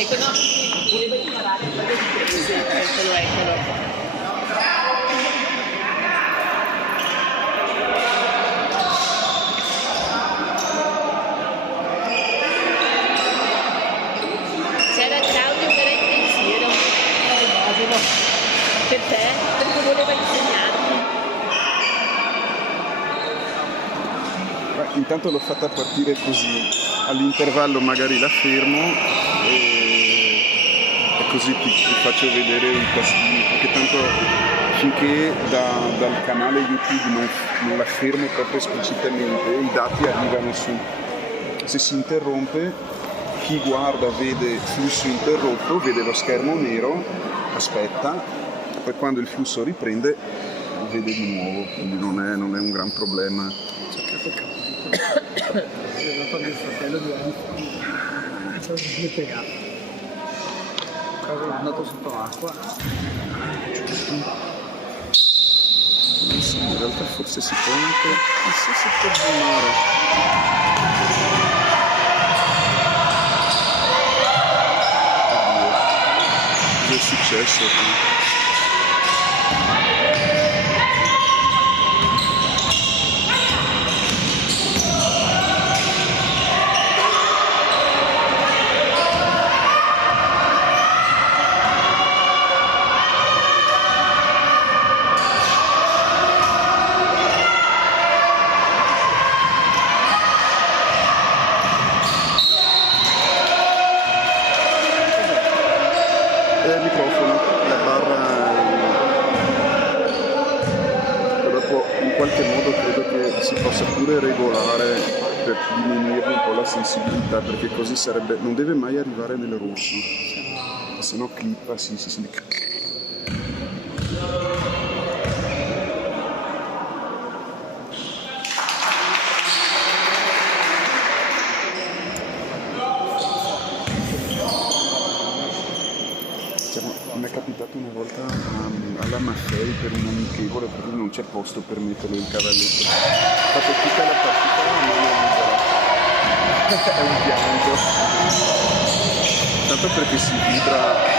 Ecco, no, volevo imparare eccolo. C'era Claudio Berettesi, era un immagino, per te, perché voleva insegnarmi. Intanto l'ho fatta partire così, all'intervallo magari la fermo e così ti faccio vedere i tastini, perché tanto finché dal canale YouTube non la fermo proprio esplicitamente i dati arrivano su. Se si interrompe, chi guarda vede flusso interrotto, vede lo schermo nero, aspetta, poi quando il flusso riprende vede di nuovo, quindi non è un gran problema. L'ho fatto il fratello di anni fa, mi è pegato. Cosa è andato sotto l'acqua? Non so, in realtà forse si può anche, non so se può zoomare. Oddio, cosa è successo? Il microfono, la barra, dopo in qualche modo credo che si possa pure regolare per diminuire un po' la sensibilità, perché così sarebbe, non deve mai arrivare nel rosso, se no clippa, si sente. Mi è capitato una volta alla Maffei per un amichevole, perché non c'è posto per mettere il cavalletto. Ho fatto tutta la partita e non è libera. È un pianto. Tanto perché si vibra.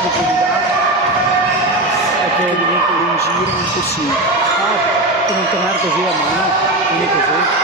di più di là e che diventa un giro impossibile. Per non tornare così la mano, quindi così.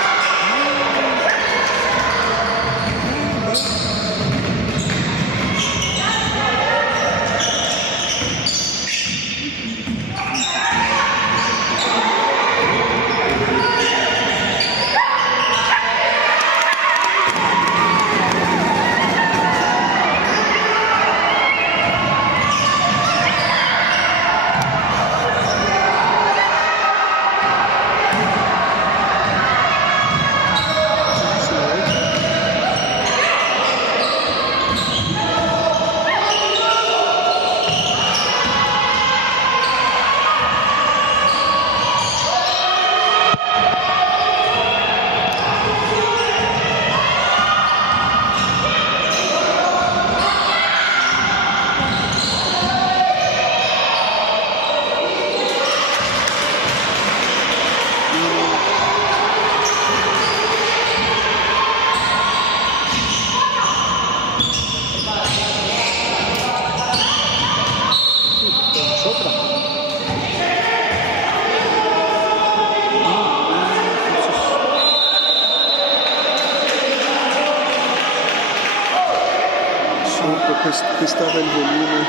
Ecco, quest'era il volume.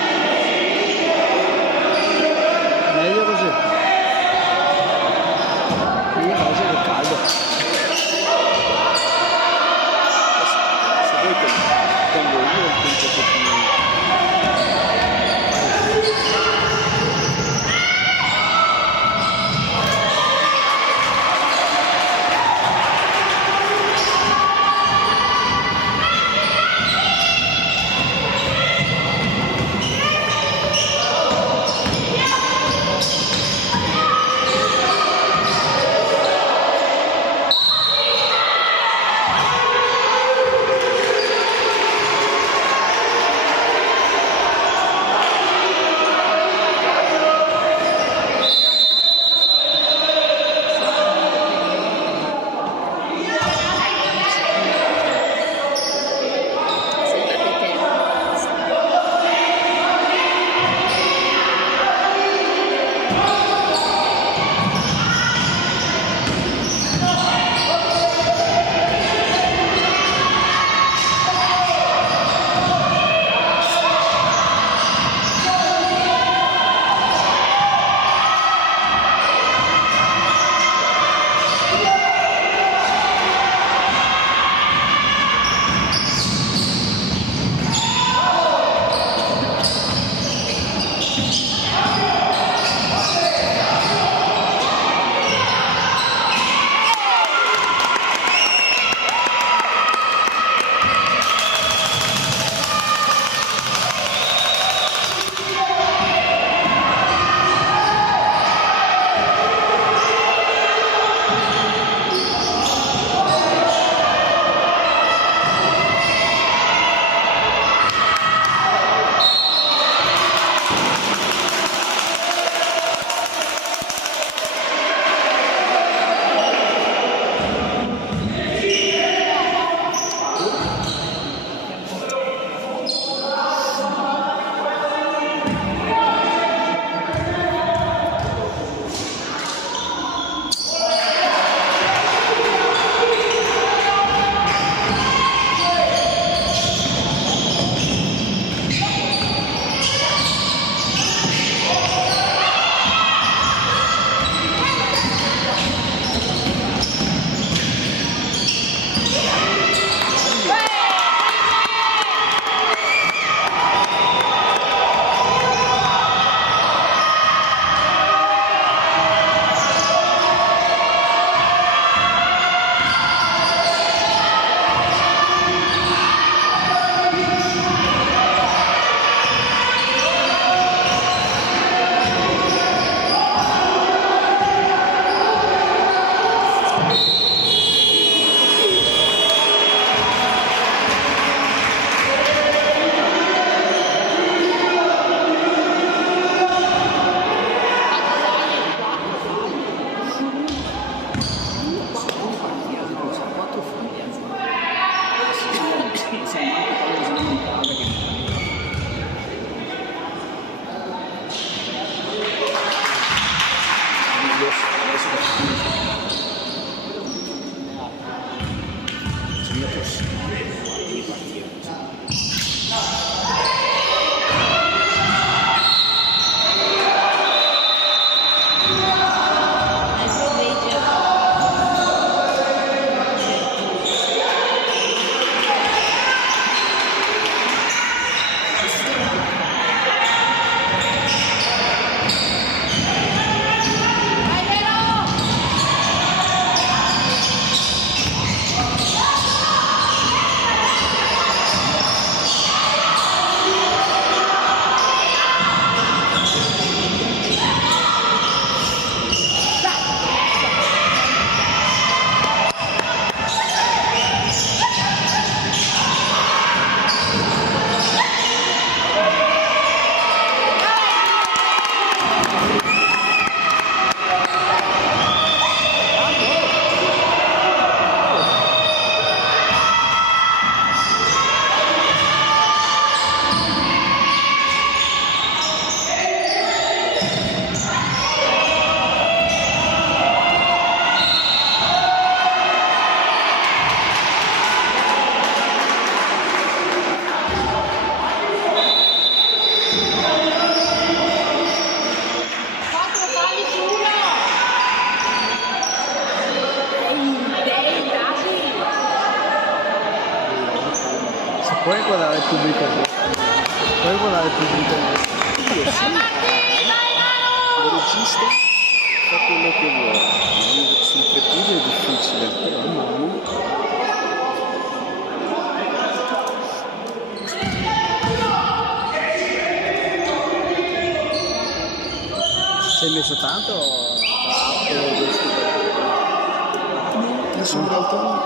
Meglio così. Qui invece è caldo. Se vuoi tengo io il tempo che ti... Sentate te. Puoi guardare il pubblico. Puoi guardare il pubblico. Io sì, il regista fa quello che vuole. Sul 3 piedi è difficile, però no. Ci hai messo tanto Adesso in realtà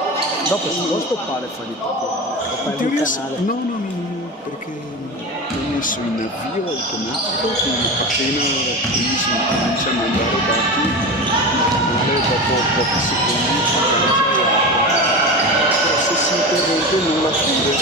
dopo si può stoppare fa di proprio. in Perdi il teoria canale. no, perché l'ho messo in avvio automatico, quindi appena Luigi comincia a mandare dati, il canale dopo pochi secondi si carica e apre. Però se si interrompe non la chiude.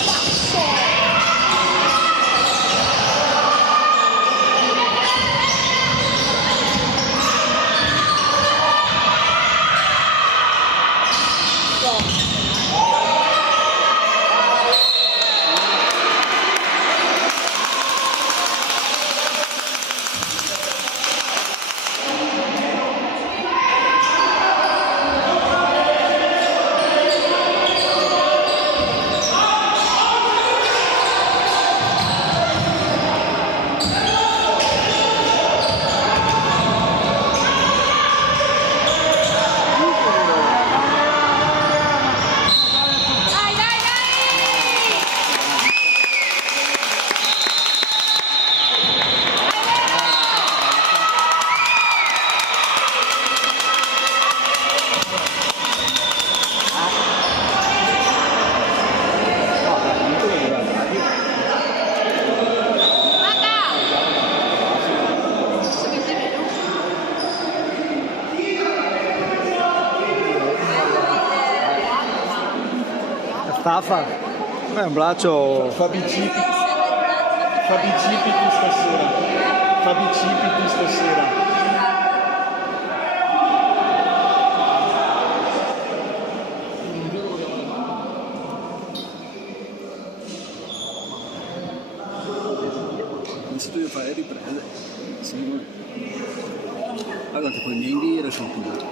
Staffa. È un braccio. Fabi Cipiti stasera. Fabi Cipiti stasera. Questo devo fare riprese. Sì. Guarda, con i miei era scioccato.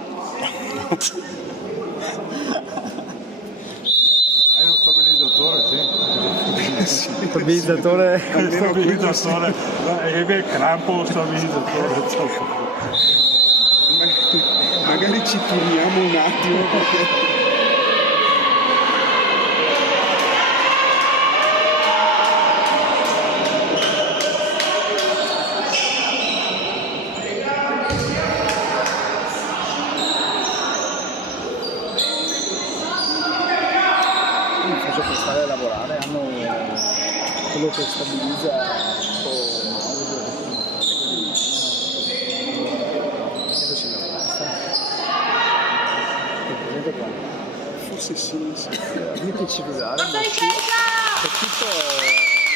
Hai lo stabilizzatore, sì. Stabilizzatore. Stabilizzatore. E beh, crampo stabilizzatore. Magari ci turniamo un attimo perché... Ufficio per stare a lavorare hanno quello che stabilizza o mouse credo sia la pasta è presente qua Forse sì. io che ci vedare ma sì, è tutto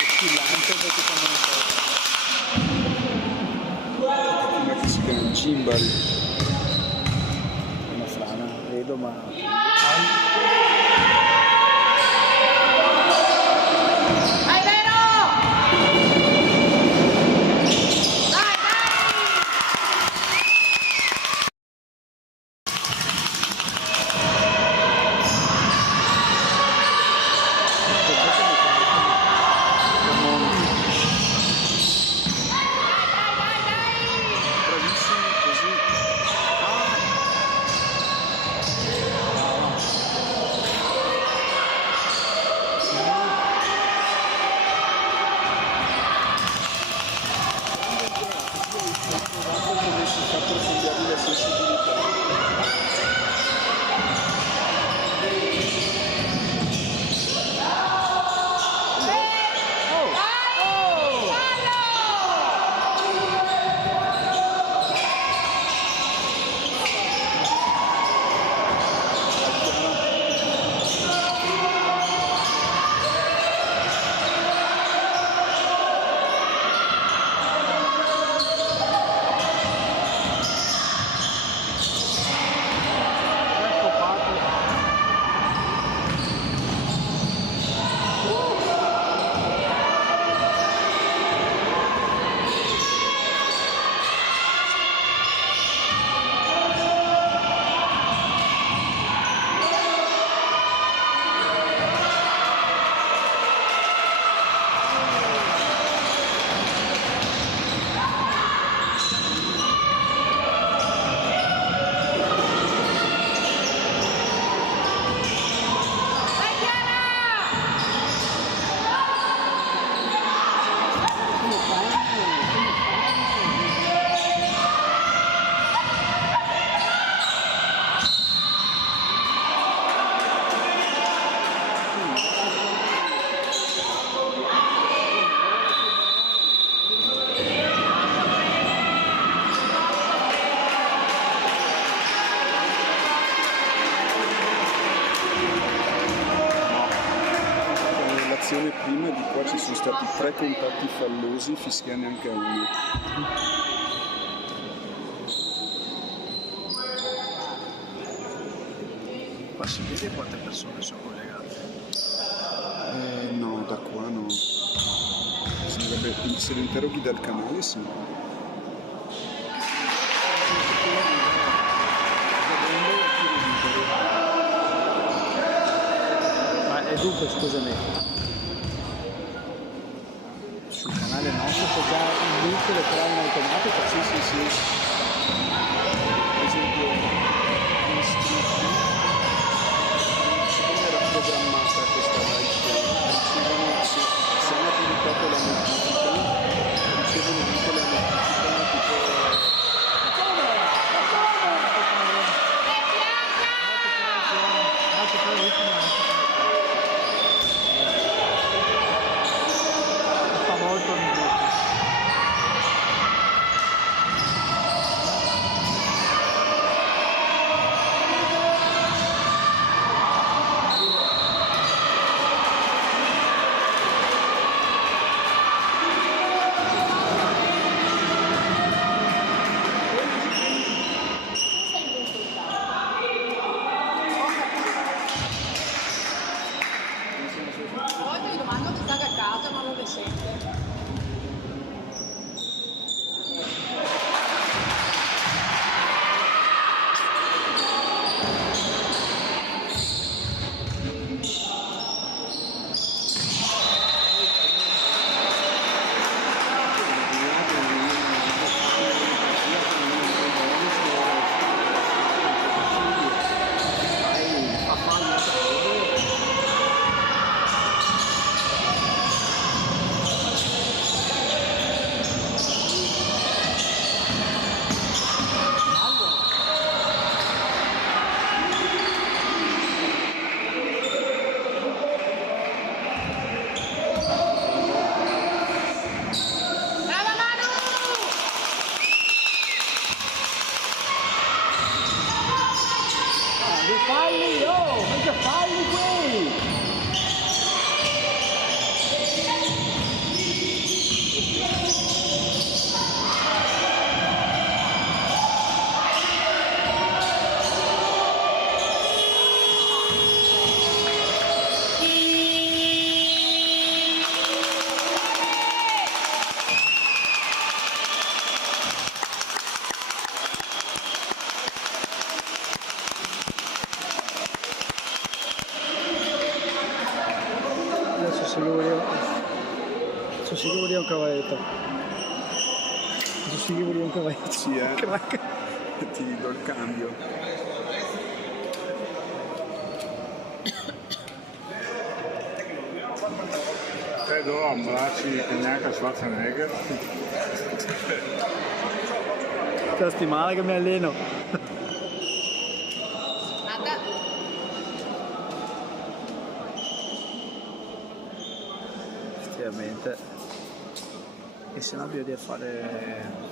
oscillante perché fanno Come che si chiama? Cimbali. una strana vedo ma Bravissimi così. attenzione, prima di qua ci sono stati 3 contatti fallosi, fischia neanche a uno. Qua si vede quante persone sono collegate. No, da qua no. Se lo interroghi dal canale sì. E dunque, scusami, sul canale nostro c'è già il link elettorale in automatico? Sì. Per esempio, in iscritti, siccome era programmata questa live, ricevono, se hanno abilitato la notifica, ricevono anche la notifica tipo... Stavolta mi dico. Oggi mi domando che sta a casa ma non le sente. Adesso sì che volevo un cavalletto. Adesso sì che volevo un cavalletto. Sì, Crack. ti do il cambio. Credo abbracci neanche Schwarzenegger. Te sti male che mi alleno. Guarda, Effettivamente. E se no bisogna fare...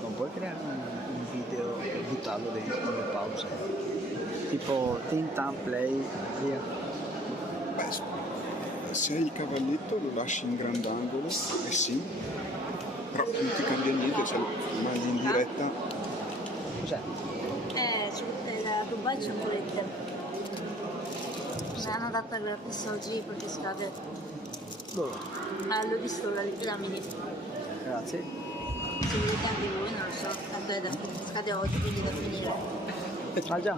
Non puoi creare un video e buttarlo dentro nelle pause. Tipo Tin Tan Play, via. Beh, se hai il cavalletto lo lasci in grandangolo, sì, però non ti cambia niente, cioè lo mandi in diretta. Cos'è? La Dubai Cioccolette. Me l'hanno data gratis oggi perché scade. Dove? L'ho visto la Gramini. Grazie. Se volete anche voi, non lo so. Tanto è scade oggi, quindi è da finire. Ah già.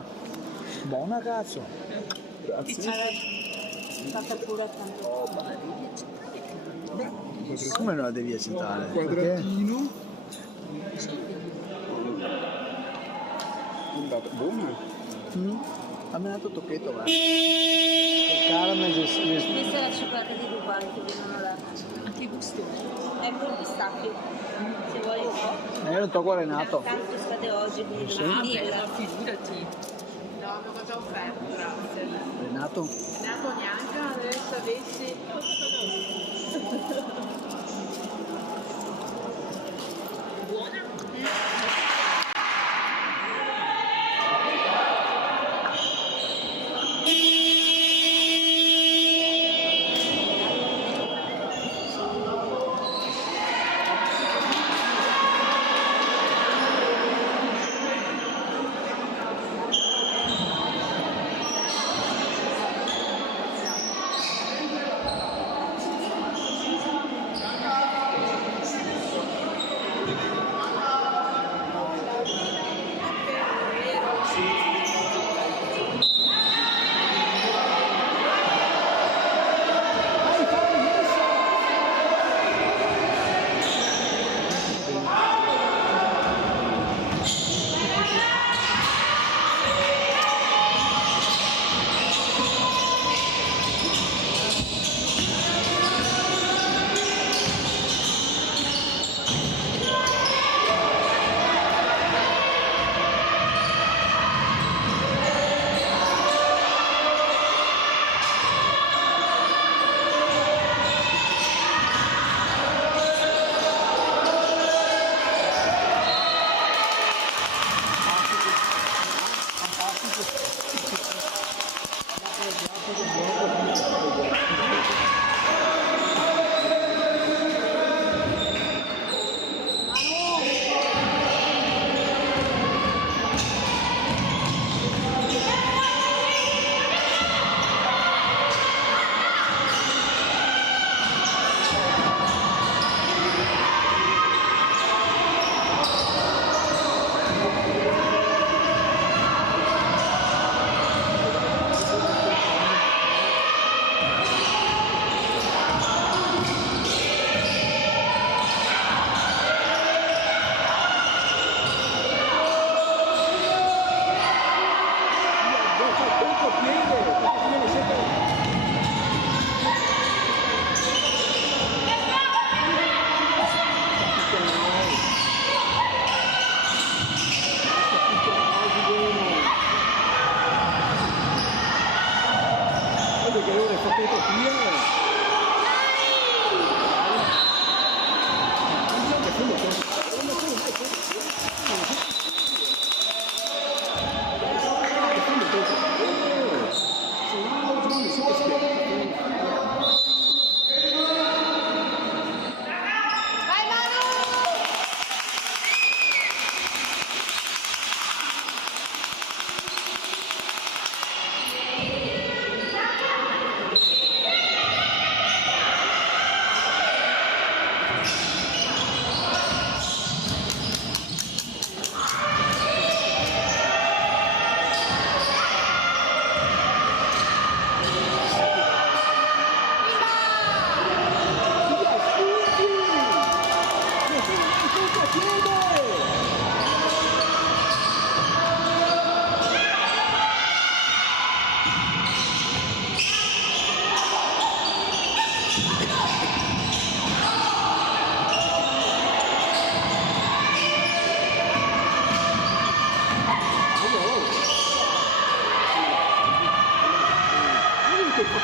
Buona cazzo. Grazie. Fatta pure tanto. Come non la devi accettare? Perché? Quadratino. Andata buona. Ha menato tocchetto, guarda. Il caramel Questa è la cioccolata di Dubai che vengono là. anche i gustosi. Ecco il pistacchio. Se vuoi un po'. io non tocco Renato. Tanto scade oggi, quindi Sì. devo finirla. Figurati. No, avevo già offerto, grazie. Renato? Neanche adesso avessi. Buona?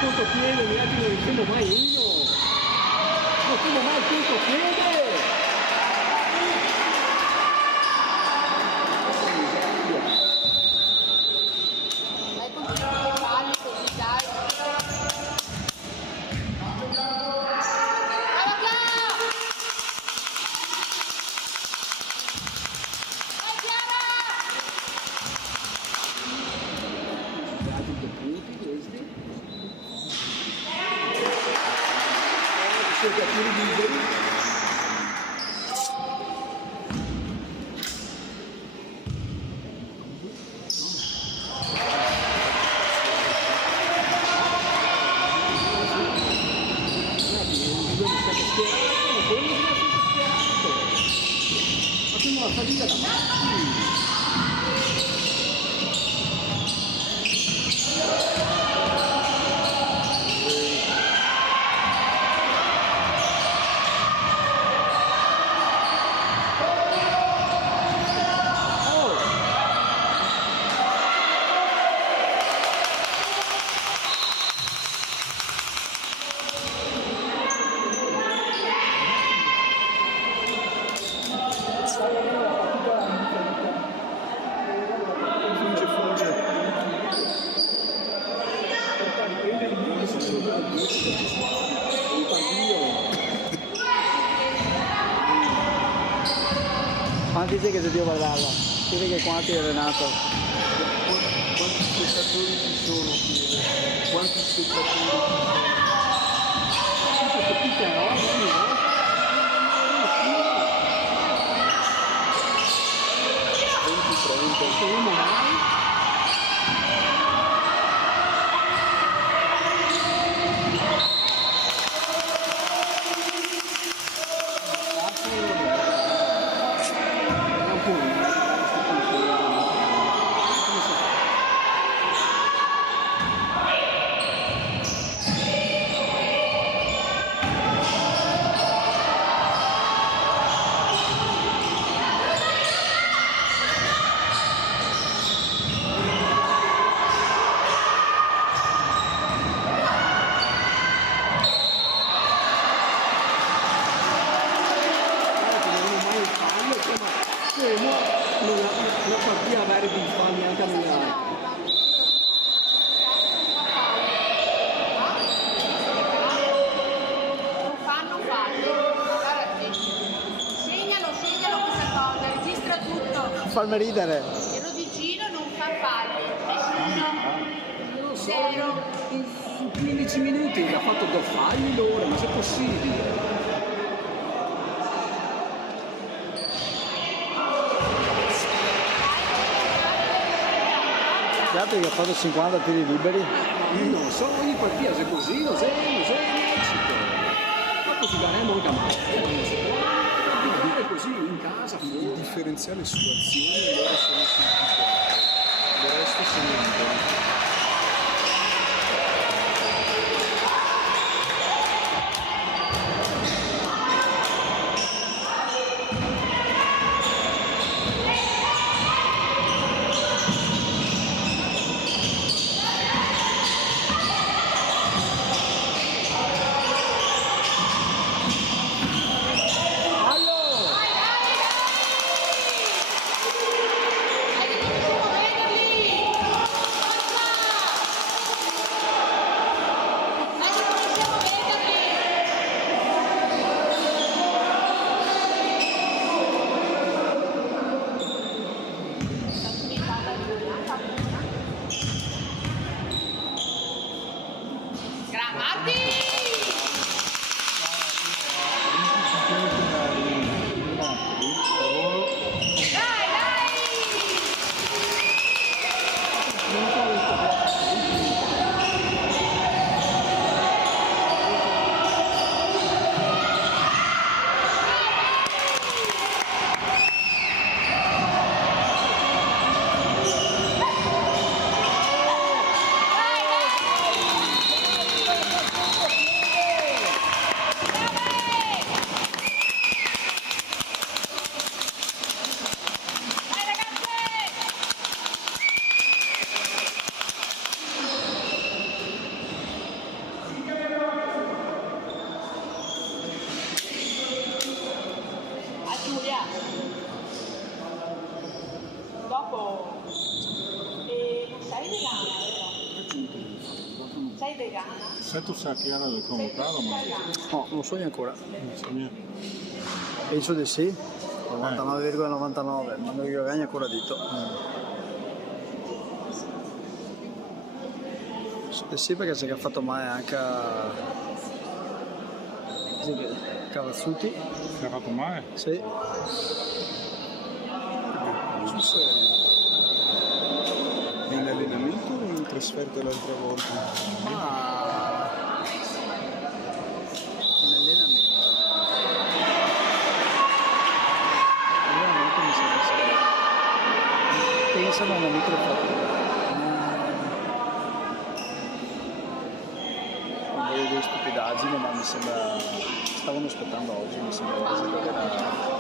contropiede, mirá que lo diciendo más uno. No tuvo más contropiede. Vai com tudo que vale, felicidade. Vai, Clara! Vai, Clara! Cercatura liberi. Facciamo la salita da Quanti sei che si deve parlarla? Si vede che quanti è Renato? Quanti spettatori ci sono qui? Quanti spettatori ci sono? Questo picca no? Sì, no? 20-30. Uno mai? farmi ridere. Il Rodigino non fa falli. Non lo so, Zero. in 15 minuti ha fatto 2 falli l'ora, ma se è possibile? Gli altri che ha fatto 50 tiri liberi. Io non so, ogni partita se è così, lo sei in esito. Dopo si daremo anche a male. Non si può dire così, in casa, Il fuori. differenziale su azioni loro sono sul T4, il resto sono liberi. Dopo non sei vegana, vero? Sei vegana? Se tu sai chi era del convocato, ma No, non so ancora. non so niente. Penso di sì. 99,99, ma non io gagno ancora dito. Sì, perché c'è che ha fatto male anche a Cavazzuti. Ti ha fatto male? Sì. Sul serio? È in allenamento o in trasferta l'altra volta? Ma in allenamento. Allenamento mi sembra sì. Pensano alla microfoto. Non voglio dire stupidaggine, ma mi sembra. Stavano aspettando oggi, mi sembra quasi che era.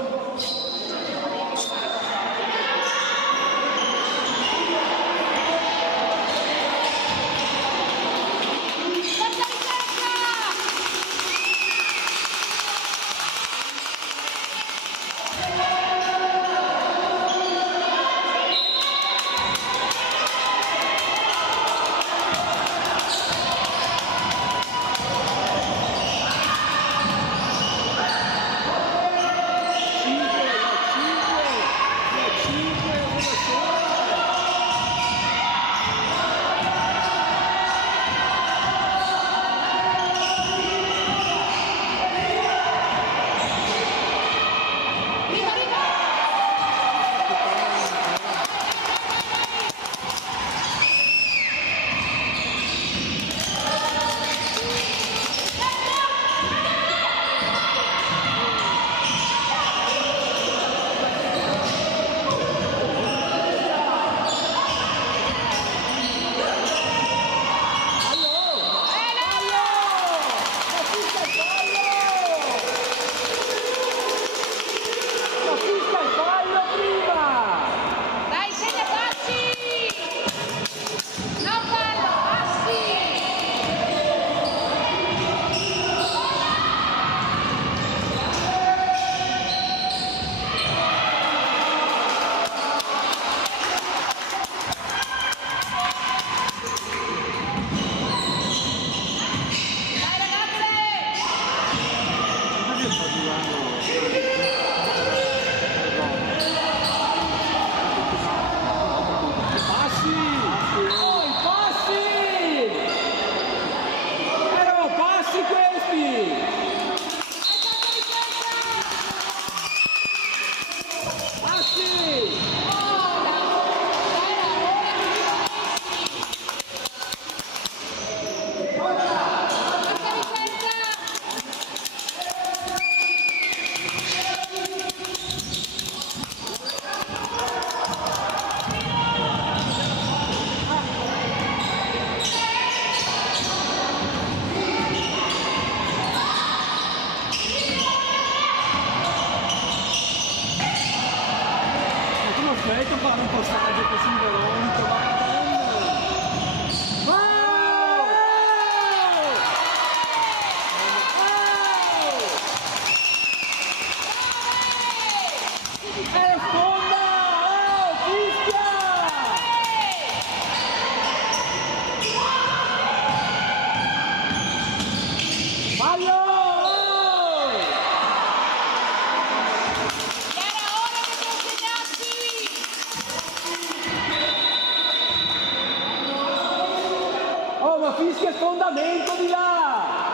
fischia sfondamento di là!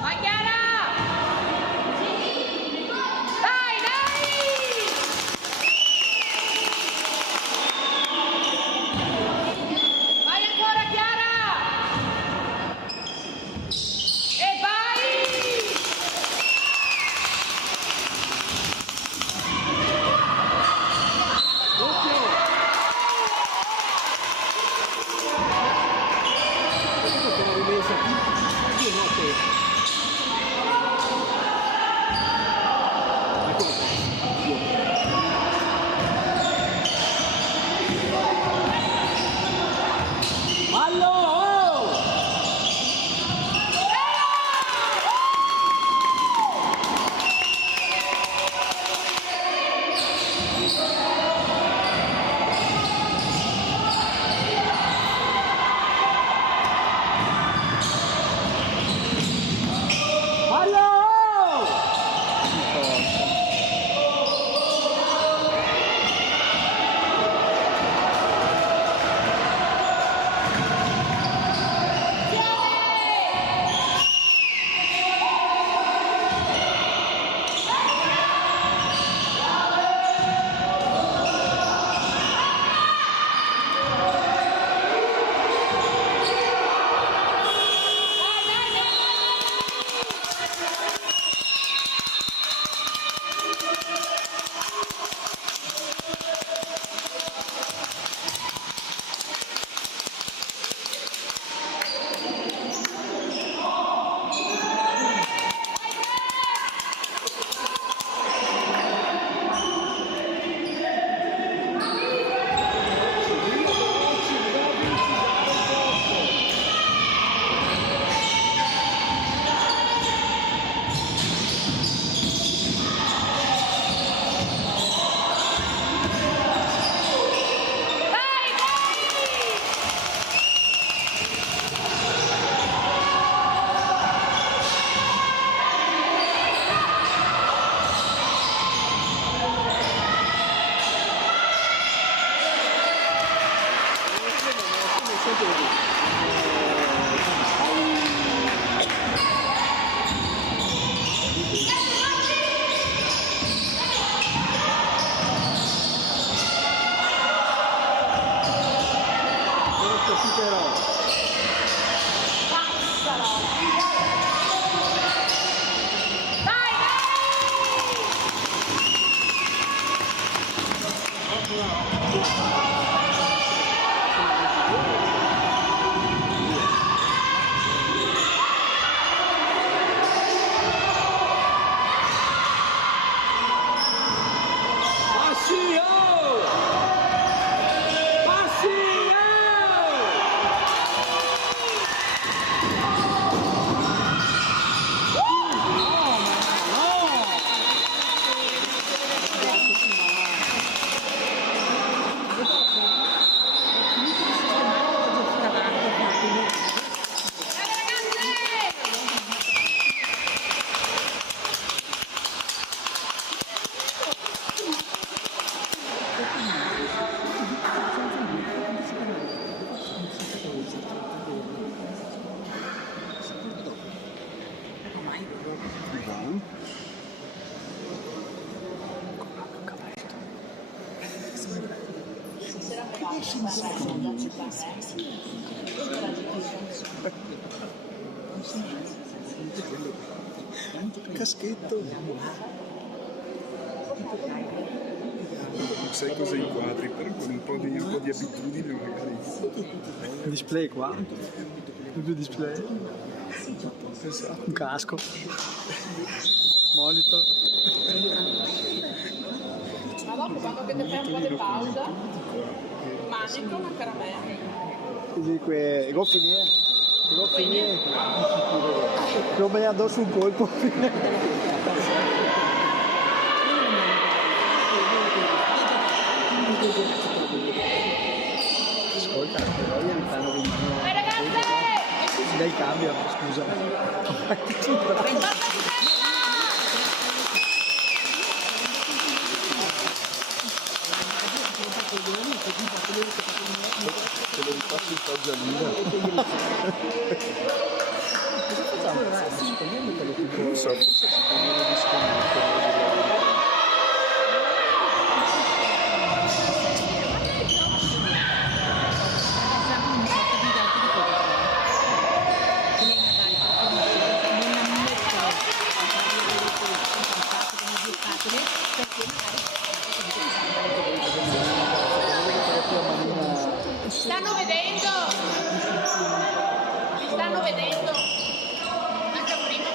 Vai Chiara! Dai, dai! Vai ancora Chiara! E vai! Fallo! Oh! Fallo! Caschetto. Non sai cosa inquadri, però con un po' di abitudine magari. Display qua. Due display. Un casco. Monitor. Ma dopo quando avete fai un po' di pausa, manico, una caramella. Comunque, go finire. Go finire. Non me ne addosso un colpo. Ascolta. stanno rimanendo ragazze! dai cambio, scusa. Se lo rifaccio in pausalina. Non so, forse si conviene di scommettere. Stanno vedendo? Mi stanno vedendo? Anche prima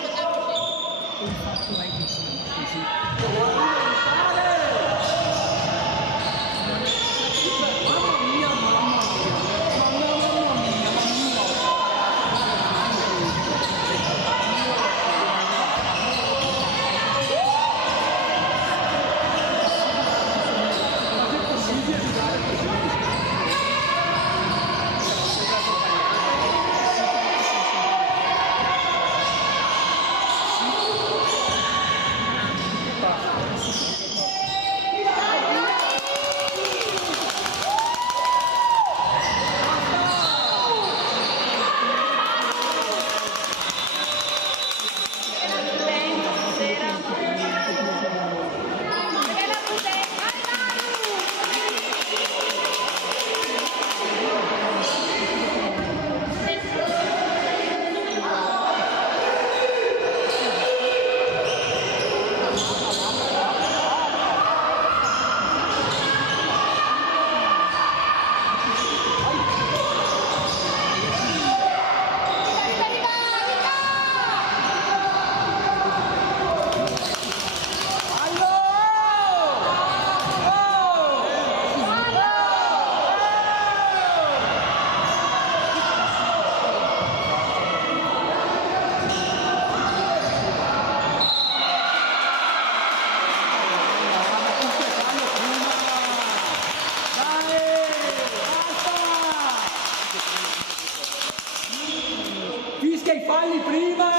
Fischia i falli prima!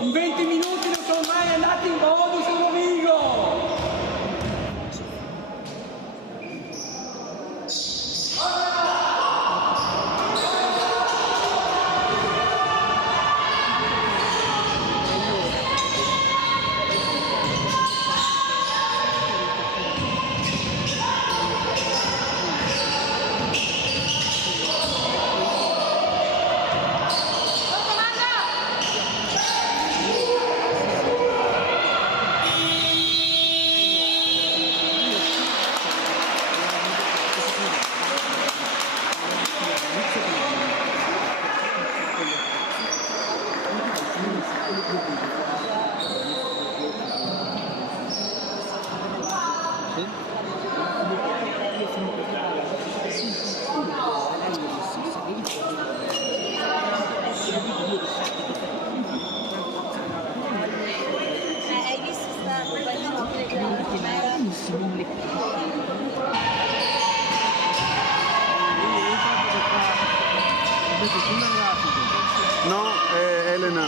In 20 minuti non sono mai andati in bonus a Rovigo! Hai visto sta No, è Elena.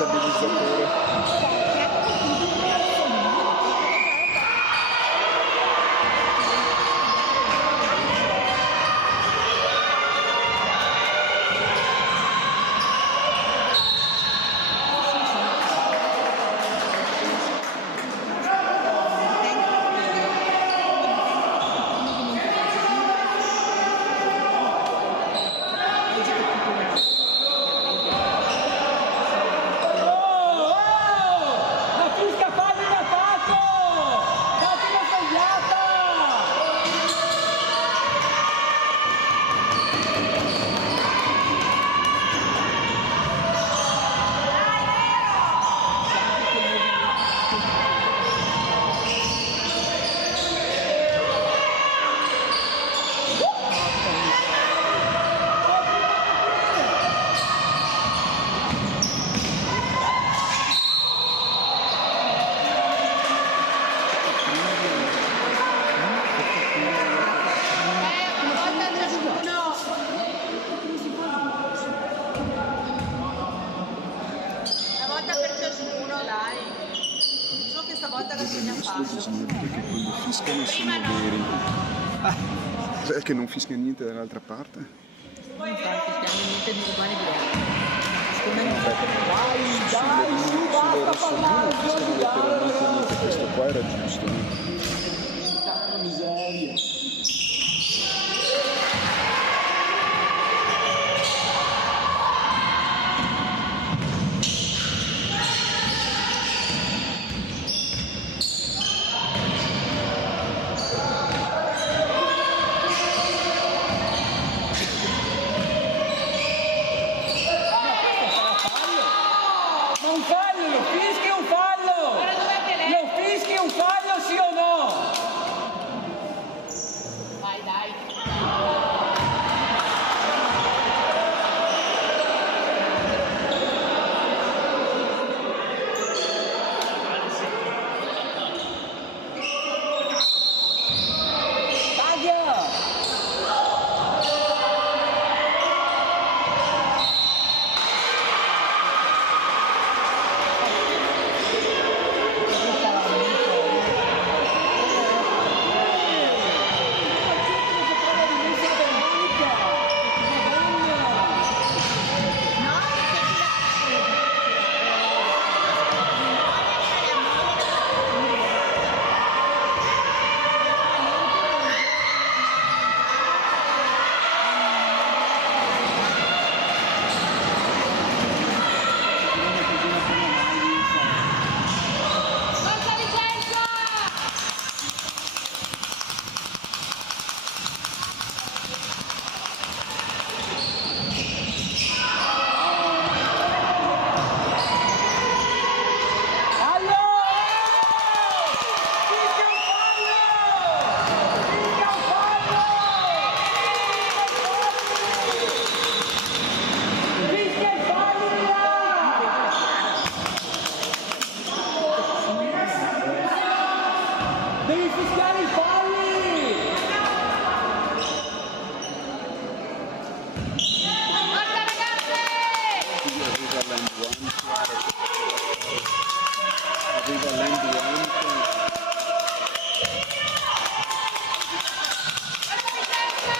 stabilizzatore. Ma fischia fallo in attacco! Date una sbagliata! Una volta ciascuno. Una volta per ciascuno, dai. So che stavolta che bisogna Questo farlo. bisogna dire che quando fiscano sono veri. È che non fischia niente dall'altra parte? Non sta fischiando niente di umani diversi. Sulle rosso blu fiscano letteralmente niente, questo qua era giusto. Miseria. Ma un fallo, lo fischi un fallo! Ora dov'è che lei? Lo fischi un fallo, sì o no? Vai, dai. Taglia! Forza Vicenza! Devi fischiare i falli! Forza ragazze! Quindi aveva l'end one, aveva l'end one. Forza Vicenza!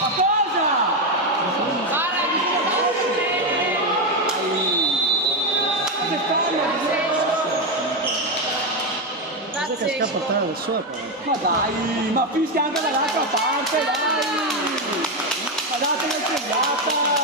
Ma cosa? Che fallo? Grazie. Che scappa da sola. Ma dai, ma fischia anche dall'altra parte, dai! Ma date una svegliata!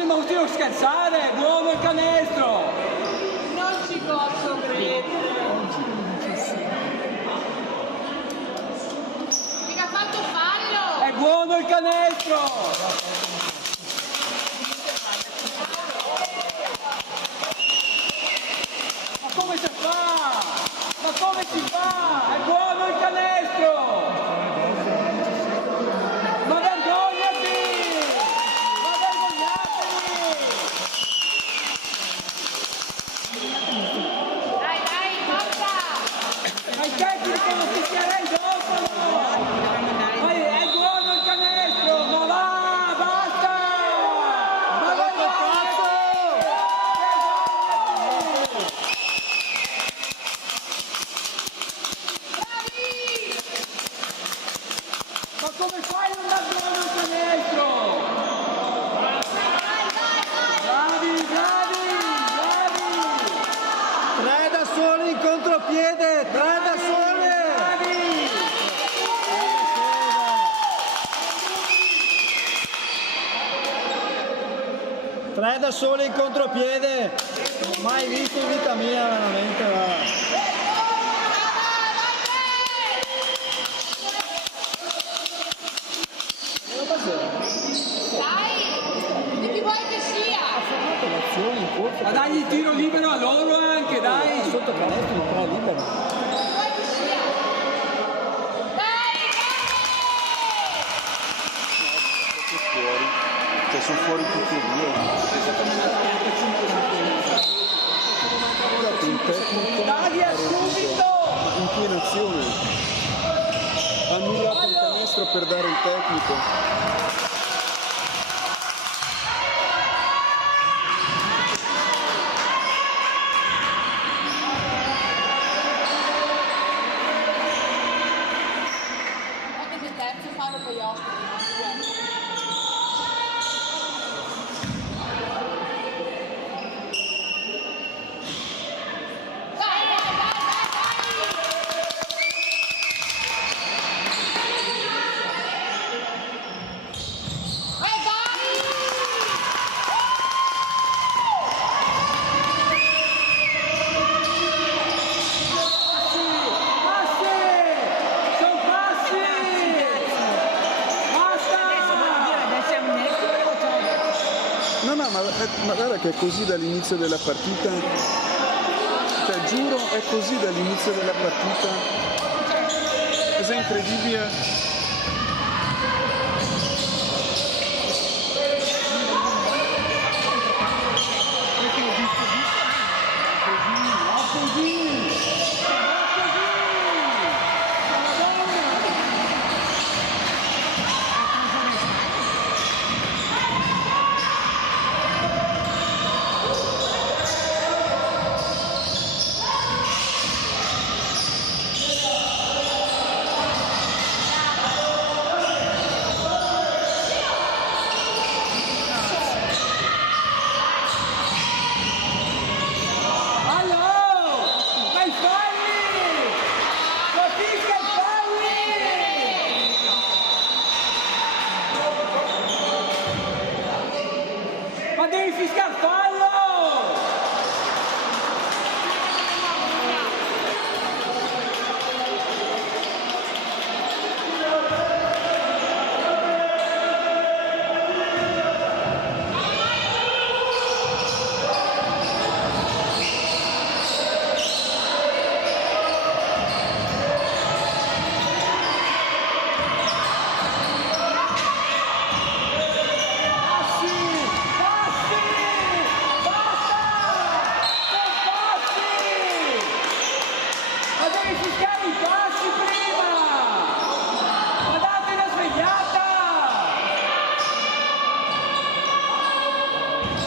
sì, ma non scherzare, buono il canestro! Non ci posso credere. Mica ha fatto fallo. È buono il canestro! Ma come si fa? Ma come si fa? È buono il canestro! Ma vergognati! Ma vergognatevi! Dai, forza. Ma il tecnico non si sia reso Ma è buono il canestro! Ma va! Basta! Ma vergognati! Ma come fai a non dar buono il canestro? Bravi, bravi, bravi! 3 da soli in contropiede, 3 da sole! Bravi! 3 da soli in contropiede! Mai visto in vita mia, veramente, va. Dai, di chi vuoi che sia? L'azione in corso. Ma dagli il tiro libero a loro anche, dai! Sotto canestro di 3 liberi. Vuoi che sia? Dai, Fuori, cioè sono fuori tutti e due. Il tecnico Dagli ha subito! inclinazione, ha annullato il canestro per dare il tecnico. Anche se terzo fanno poi ospiti. Dai, dai, dai, dai, Passi! Sono passi! Basta! No, ma guarda che è così dall'inizio della partita. Cioè, giuro, è così dall'inizio della partita. Cosa incredibile.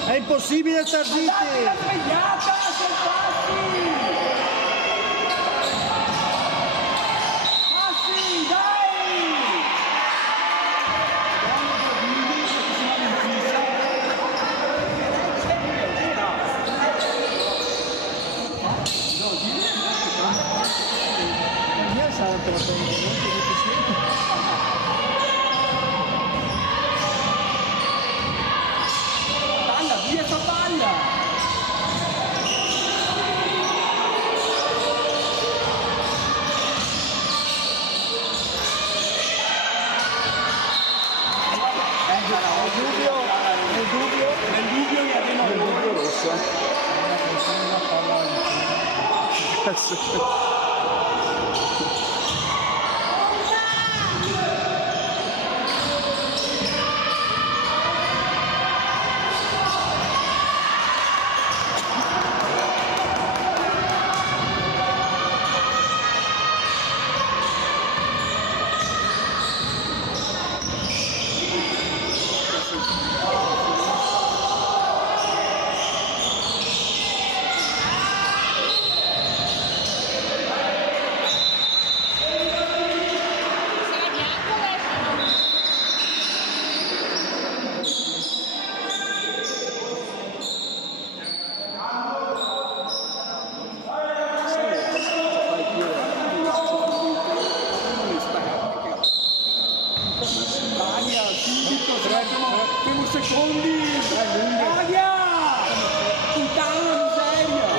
È impossibile star zitti! Date la svegliata, sei passi! Passi, dai! Mia sarà per la Nel dubbio gli arriva Nel dubbio rossa. Aia, subito, siamo secondi! Aia! Puttana miseria!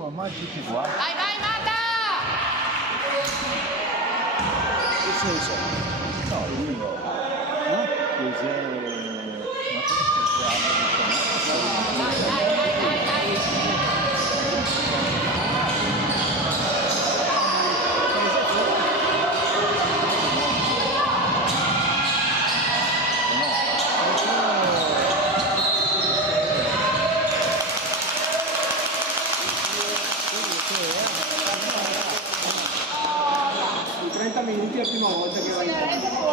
Ormai tutti uguali. Vai, vai, Mata! Che senso? No, io. In 30 minuti è la prima volta che vai in campo.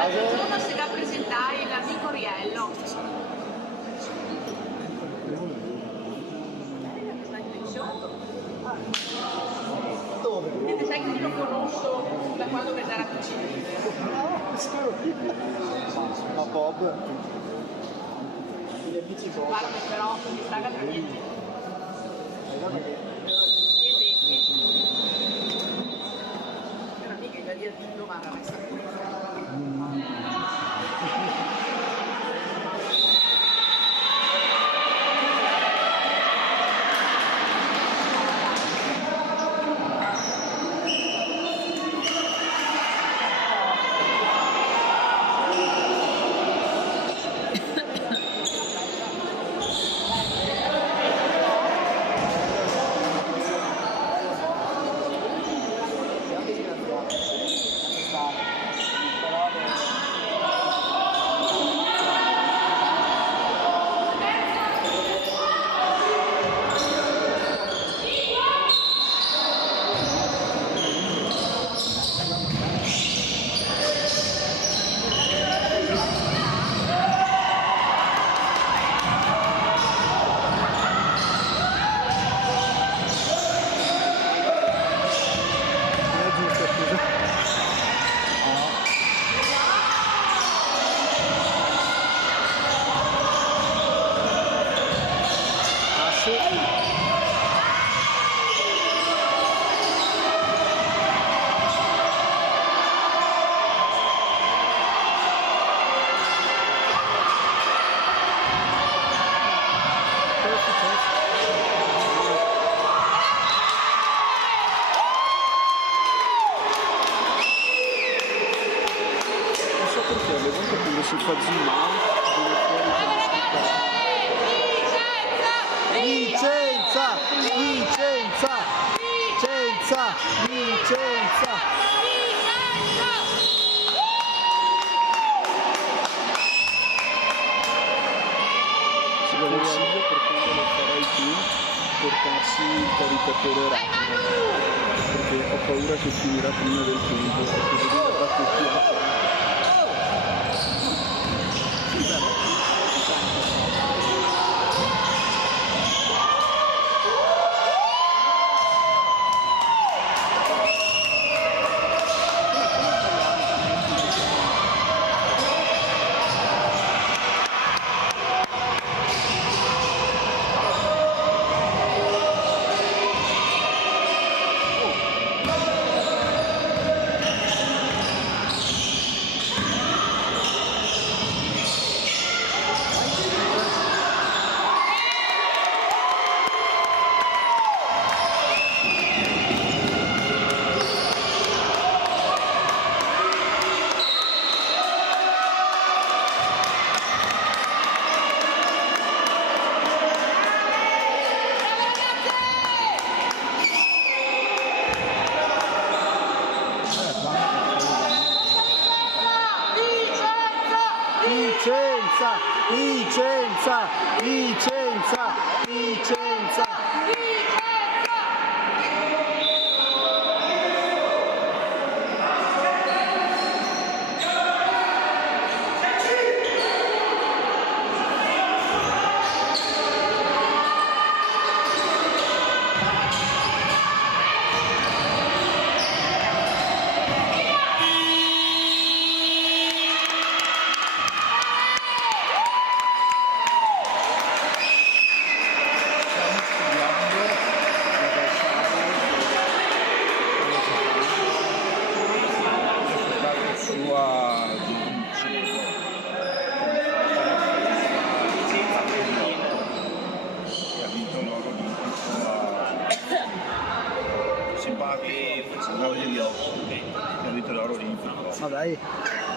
L'altro giorno si rappresentava l'amico Riello. Quindi sai che io lo conosco da quando vede la cucina. Ma Bob. Guarda però mi sta capendo. Era mica da dire tutto, ma resta si fa zoom out, viene fuori con lo speaker. Licenza! Licenza! Licenza! Licenza! Ci consiglio per quando lo farai tu, portarsi il caricatore rapido, perché ho paura che finirà prima del tempo, perché vedi la batteria. Licenza! Licenza! Licenza! Licenza! Ha vinto l'oro olimpico. Ma dai,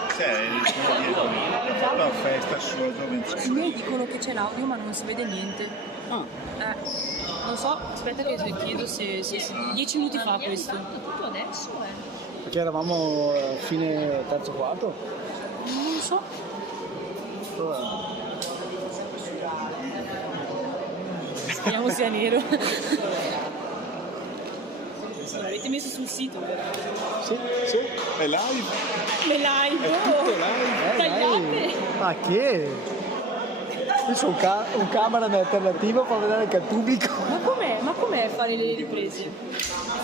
Sono dietro lì. Ha fatto la festa sua I gioventù. miei dicono che c'è l'audio ma non si vede niente. Non so, aspetta che chiedo se 10 minuti fa questo. Tutto adesso perché eravamo a fine terzo quarto? Non so. Speriamo sia nero. L'avete messo sul sito? Sì, sì. È live? Le live! Tutto live? Tagliate! Ma che? Qui c'è un cameraman alternativo per vedere anche al pubblico. Ma com'è fare le riprese?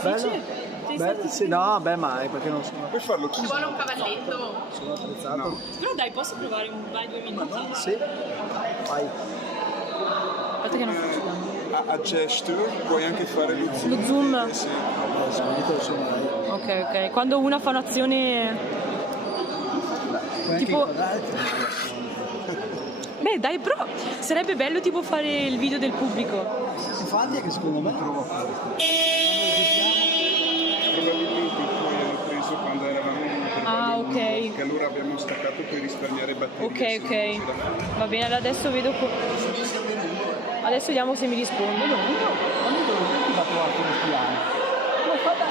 Difficile? Beh, sì, no, beh, ma è perché non sono, Puoi farlo tu? vuole un cavalletto. sono attrezzato. No. Però dai, posso provare un paio 2 minuti? Sì, vai. Aspetta che non faccio danno. A gesture puoi anche fare lo zoom. Lo zoom? Sì. Ok. Quando una fa un'azione... Puoi Tipo- anche inquadrare. Beh dai, però sarebbe bello tipo fare il video del pubblico. Infatti è che secondo me Probabilmente poi hanno preso quando eravamo in un Ah, ok. che allora abbiamo staccato per risparmiare batterie. Ok. se no non ce la fai. Va bene, adesso vedo... Adesso vediamo se mi risponde. va trovato uno spiano. Ma fate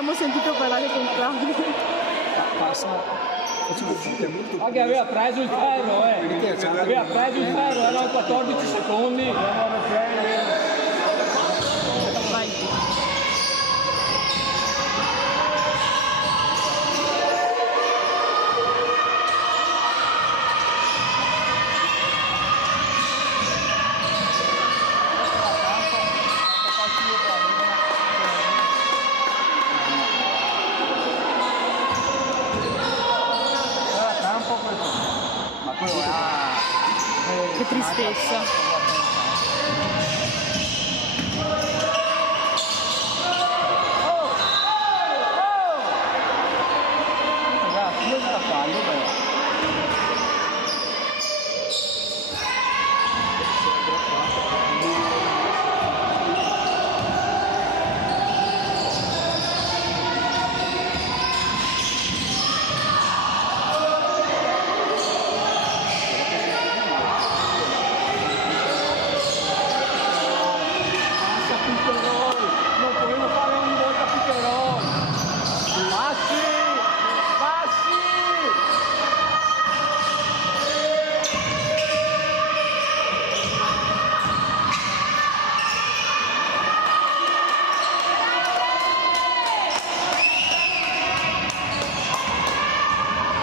abbiamo sentito parlare con Claudio. Passa, facciamo molto Ma che aveva preso il ferro, aveva preso il ferro, erano 14 secondi. Vai. ma quello Che tristezza. ragazzi, io da fallo, non potevo fare ogni volta pick and roll. Passi!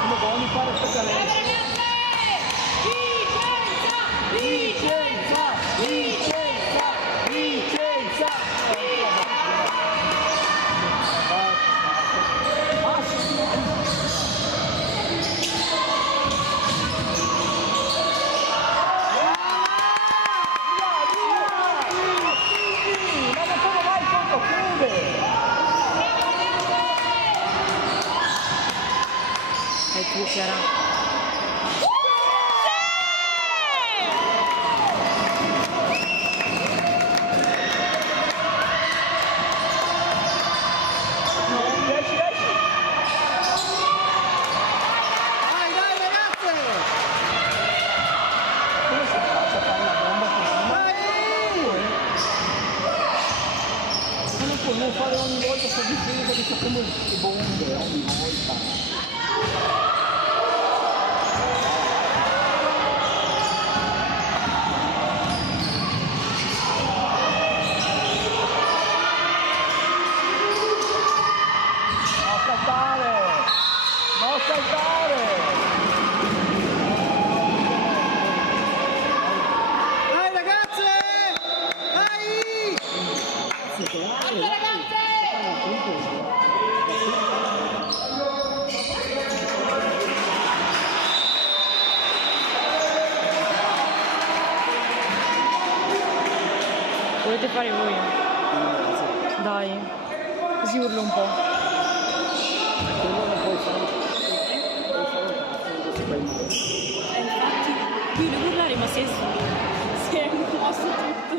Come voglio fare questa legge? È tu, Chiara. Non fare ogni volta sto difesa che facciamo le bombe ogni volta. Non saltare! Dai ragazze! Dai! Volete fare voi? Dai, così urlo un po'. Quello non puoi fare un cazzo, Infatti, qui devo urlare, ma si è mosso tutto.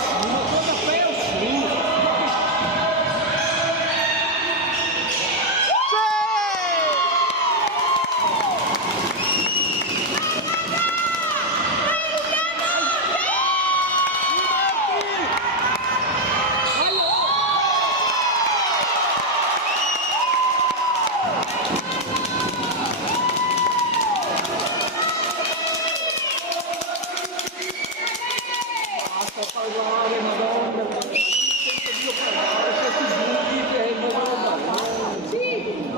Madonna, cosa fai uscire? Basta pagare, Madonna, Dio pagare questi giudici che non vanno. Sì.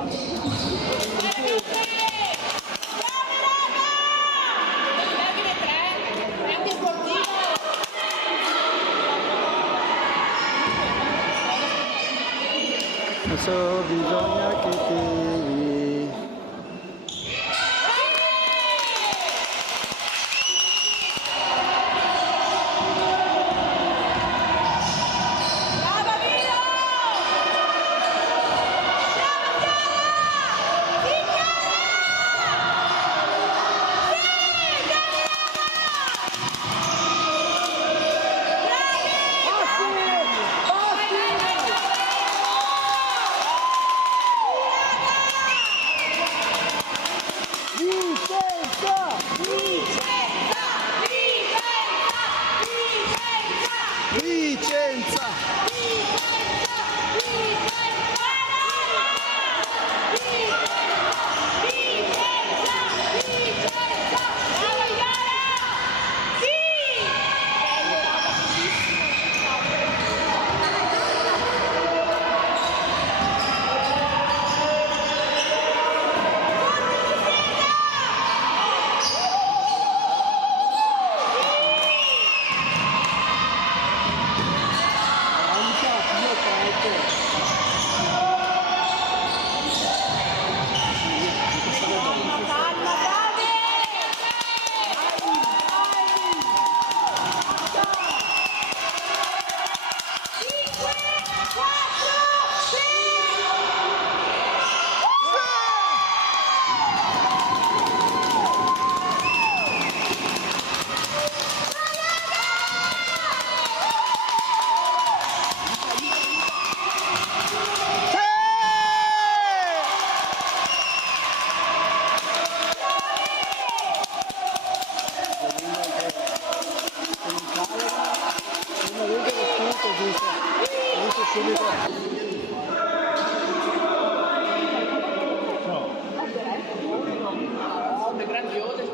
bisogna che tiri. Vicenza!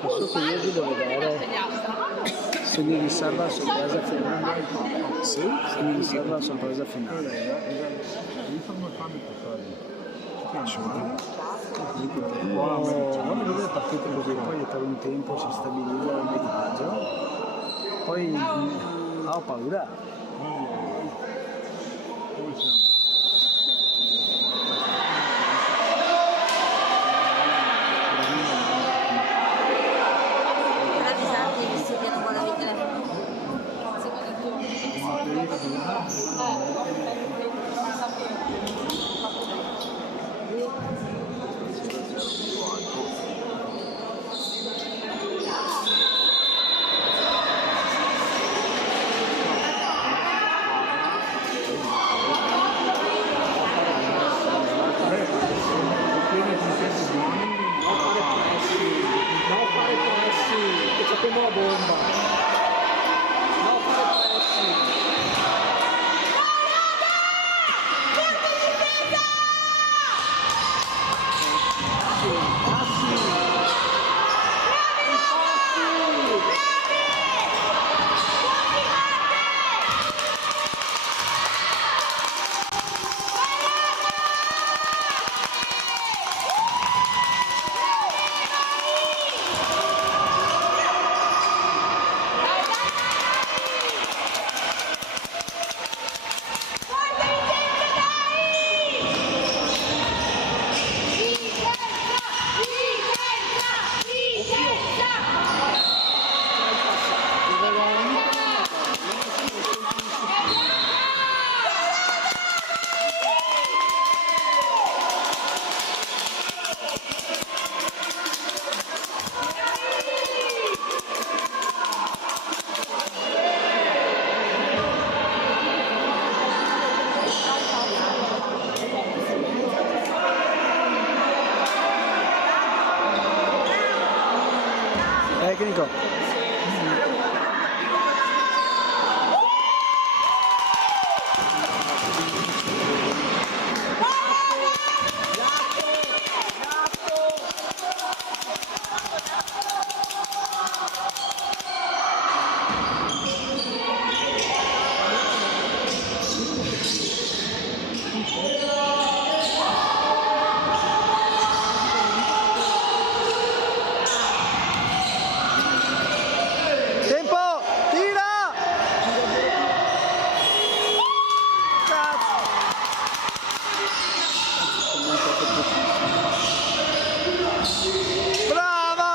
Questo curioso deve dare se mi riserva la sorpresa finale. Sì? Se mi riserva la sorpresa finale. Quando vede le partite così, poi per un tempo si stabilizza l'arbitraggio, poi ho paura. Tecnico. fatto pochissimo. Brava!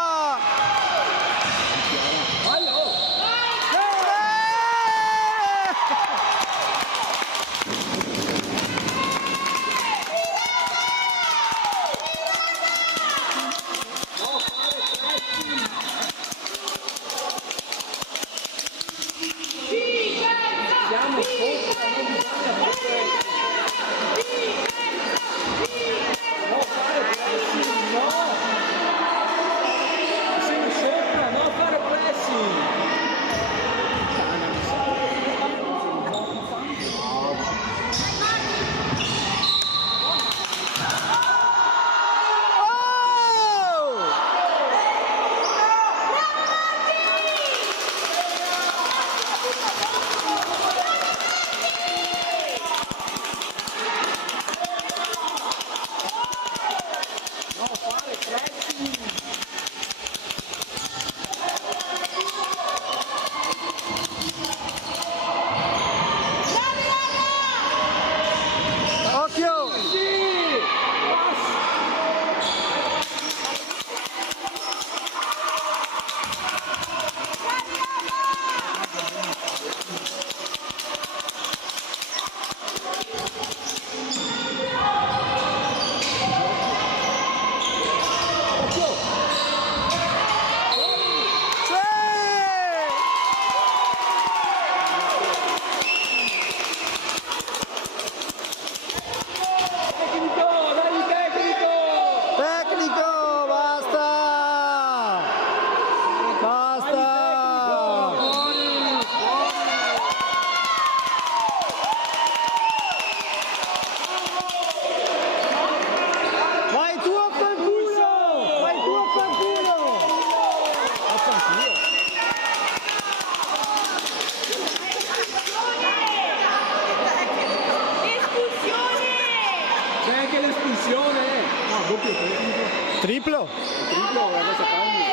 Triplo? Triplo, guarda saccarmi.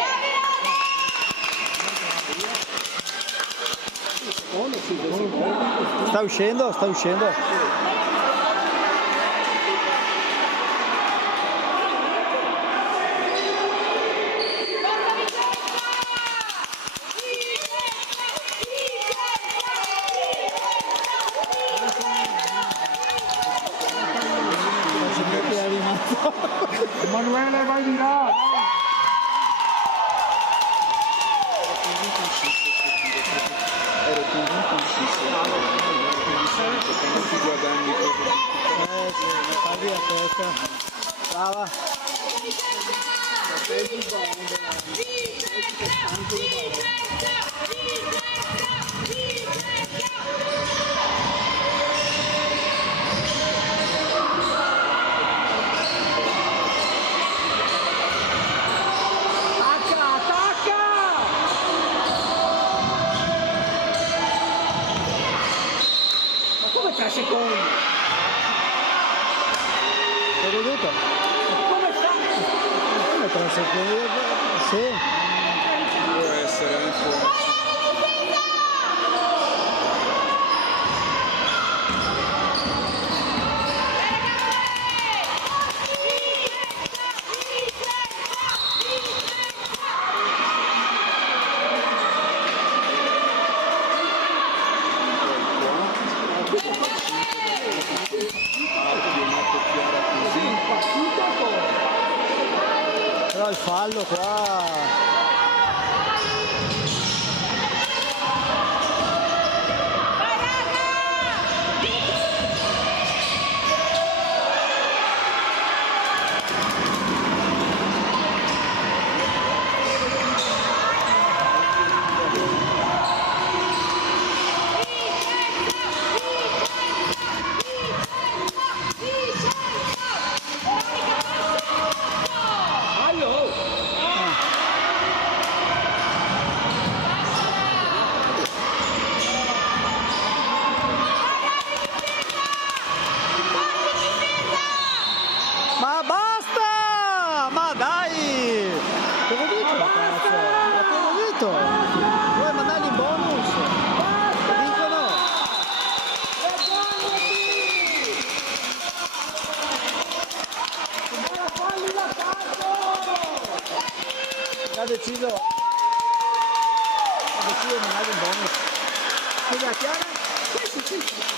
Sta uscendo, sta uscendo. Emanuele, vai di là! Ero convinto uscisse. Non ti guadagni proprio. Sì, fa via questa. Brava. Secondi. L'ho veduto? Come sta? Come 3 secondi? Sì. Può essere, può. Però il fallo qua. deciso di mandare un bonus. Scusa Chiara?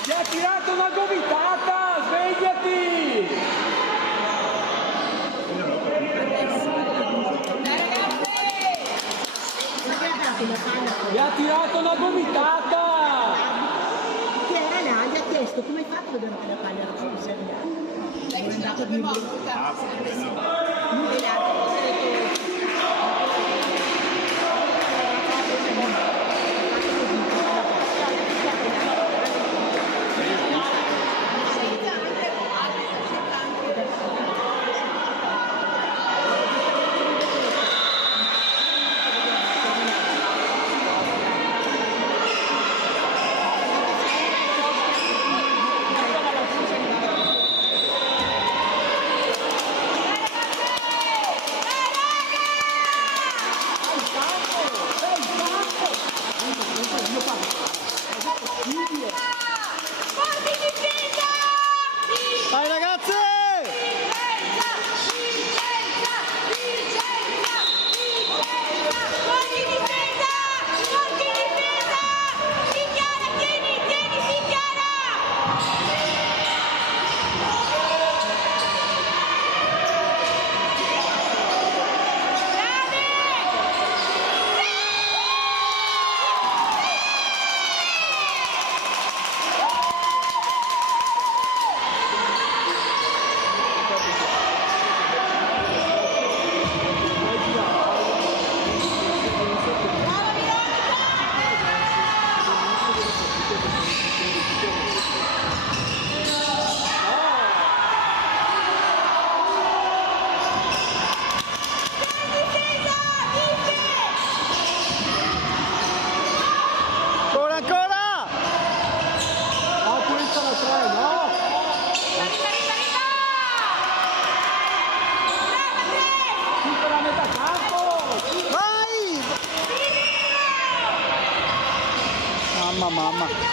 Ti ha tirato una gomitata, svegliati! Mi ha tirato una gomitata! Che era? Gli ha chiesto come hai fatto durante la palla era sul Serie A? È andato di nuovo. Vai ragazzi! Mamma.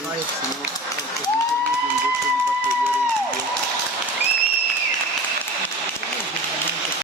Vai.